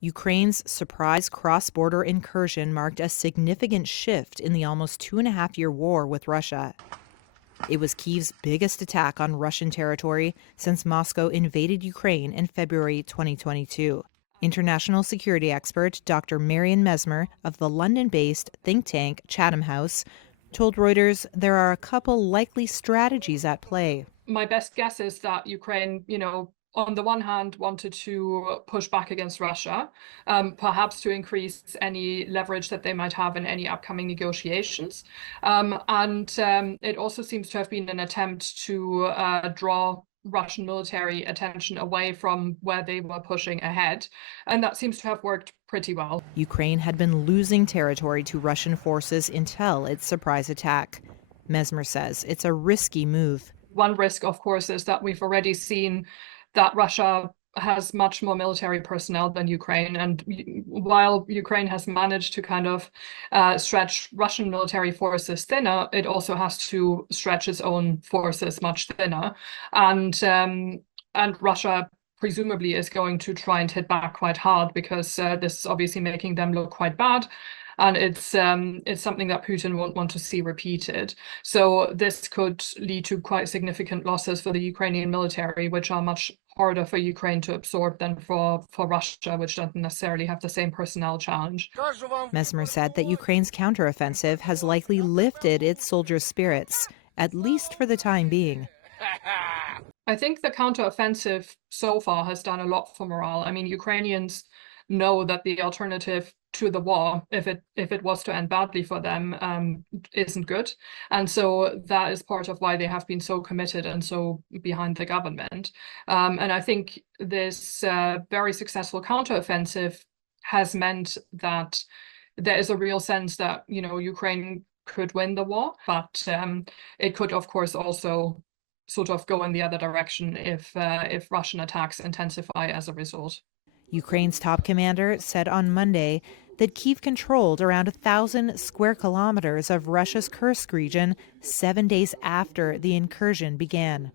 Ukraine's surprise cross-border incursion marked a significant shift in the almost 2.5-year war with Russia. It was Kyiv's biggest attack on Russian territory since Moscow invaded Ukraine in February 2022. International security expert Dr. Marian Mesmer of the London-based think tank Chatham House told Reuters there are a couple likely strategies at play. My best guess is that Ukraine, on the one hand, wanted to push back against Russia, perhaps to increase any leverage that they might have in any upcoming negotiations. And it also seems to have been an attempt to draw Russian military attention away from where they were pushing ahead. And that seems to have worked pretty well. Ukraine had been losing territory to Russian forces until its surprise attack. Mesmer says it's a risky move. One risk, of course, is that we've already seen that Russia has much more military personnel than Ukraine. And while Ukraine has managed to kind of stretch Russian military forces thinner, it also has to stretch its own forces much thinner. And Russia presumably is going to try and hit back quite hard because this is obviously making them look quite bad. And it's something that Putin won't want to see repeated. So this could lead to quite significant losses for the Ukrainian military, which are much harder for Ukraine to absorb than for Russia, which doesn't necessarily have the same personnel challenge. Mesmer said that Ukraine's counteroffensive has likely lifted its soldiers' spirits, at least for the time being. I think the counteroffensive so far has done a lot for morale. I mean, Ukrainians know that the alternative to the war, if it was to end badly for them, isn't good. And so that is part of why they have been so committed and so behind the government. And I think this very successful counteroffensive has meant that there is a real sense that, Ukraine could win the war, but it could, of course, also sort of go in the other direction if Russian attacks intensify as a result. Ukraine's top commander said on Monday that Kyiv controlled around 1,000 square kilometers of Russia's Kursk region 7 days after the incursion began.